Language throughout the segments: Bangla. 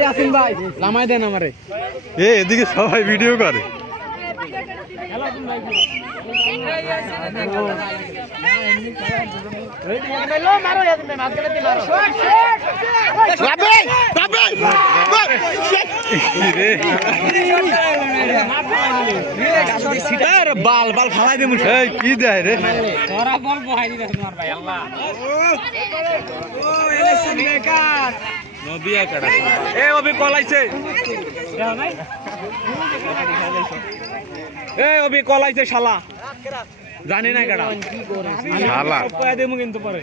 ইয়াসিন ভাই লামাই দেন আমারে। এদিকে সবাই ভিডিও করে। বাল বাল ফালাই দেব কি দেয় রে কলাইছে শালা জানি না কেডা শালা দেবো কিন্তু পরে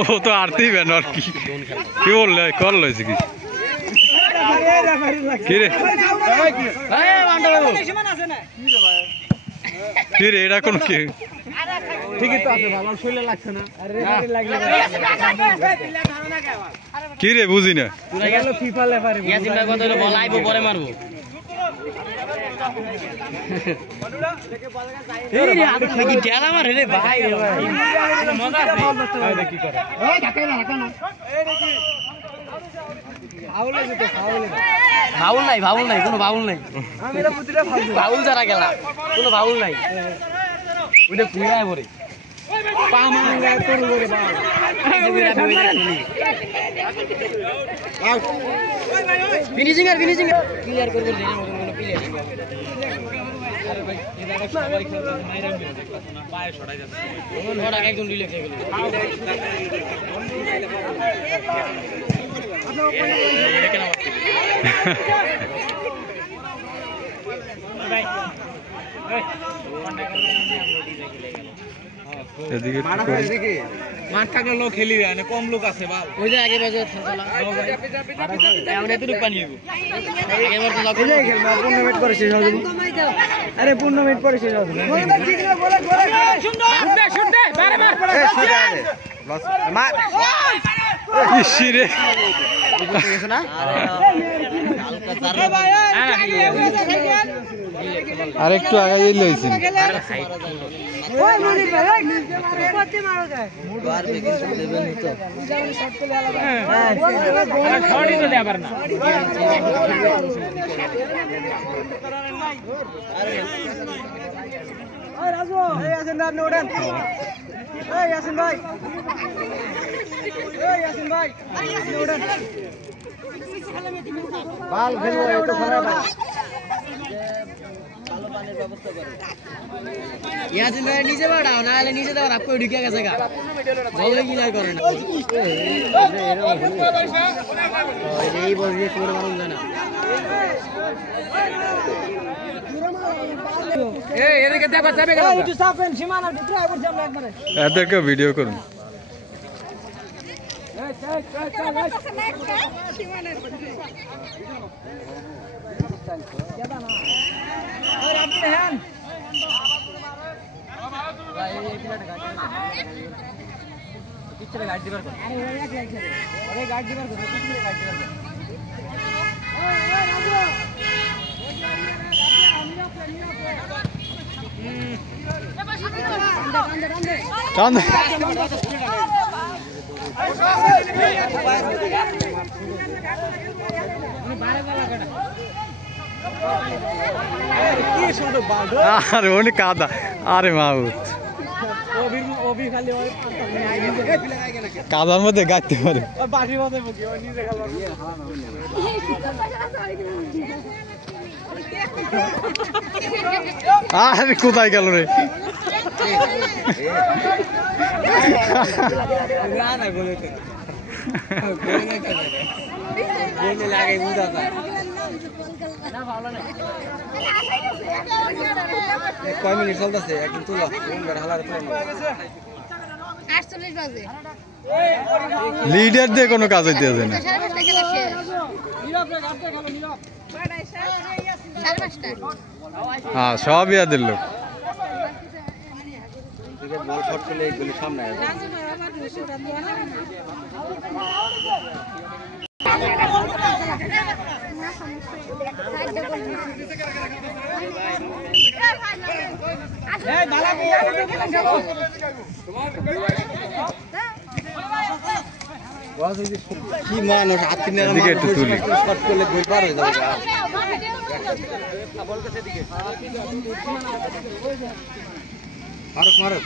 ও তো আরতেই বেন আর কি কি বললে কল লইছে কি কি রে কি রে এটা কোন কি ঠিকই তো আছে ভালো শরীরে লাগছে না কি রে বুঝি না পুরা গেল ফিফা লেফারে ইয়াসিন ভাই কত হলো বল আইবো পরে মারবো এই রে আরে কি ঢেলা মারে রে ভাই মজা আছে ওই দেখ কি করে ওই ঢাকা না এই দেখি ফাউল আছে তো ফাউল নাই কোনো ফাউল নাই আমি এর পুতিটা ফাউল যারা গেলা কোনো ফাউল নাই ওটা পুরাই পড়ে পা মাঙ্গা তোর করে বাবা ফিনিশিং ক্লিয়ার করে দেন কোনো প্লেয়ার আরে ভাই এটা সবাই খেলতে মাইরা মেরে দেখছ না পায়ে ছড়াই যাচ্ছে ওরা একদম রিল্যাক্স হয়ে গেল এটা কেন ভাই এদিকে মাঠ থাকলে লোক খেলি না কম লোক আছে বা ওই যে আগে বাজে চলা আমরা এত পানি হইব আগেবার তো লাগো খেলবা 15 মিনিট পরে শেষ হবে আরে 15 মিনিট পরে শেষ হবে শুট দে বারে মার ইসিরে গেছ না আর একটু আগাই লইছি ওই মনির ভাই করতে মারো যায় বার বেগিন দেবেন তো শট করলে আলাদা হ্যাঁ শটই তো দেবার না ওই রাজু এই আছেন না আপনি ওঠেন এই ইয়াসিন ভাই আপনি ওঠেন বাল খেলবো একটু খারাপ ভালো পানির ব্যবস্থা করো ইয়াসিন ভাই নিচে বাড়াও না হলে নিচে দাও আপনি ঢুকে গেছে গা বলে কি নাই করে না এই বলবি পুরো মারুন না এই এদিকে দেখো যাবে গেল একটু সাপেন সীমানার ভিতরে আবার জামলা একবারে এদেরকে ভিডিও করুন সীমানার ভিতরে কেদা না ওই আপনি হ্যান ভাই এই প্লেট গাড়ি পিছনে গাড়ি দিবার কর আরে ওই এক লাইট আরে গাড়ি দিবার কর পিছনে গাড়ি দিবার কর ওই রাজু কান আরে ওনে কাদা আরে মাহুত কাদার মধ্যে গাইতে পারে আরে কোথায় গেল রে কয় মিনিট চলতেছে একদিন তুলো লিডার দিয়ে কোনো কাজ হইতেছে না হ্যাঁ সব ইয়াদের লোক বল ফট করলে এইগুলি সামনে কি মানুষ হাত কিনে একটু তুলি শট করলে গোল পার হয়ে যাবে মারক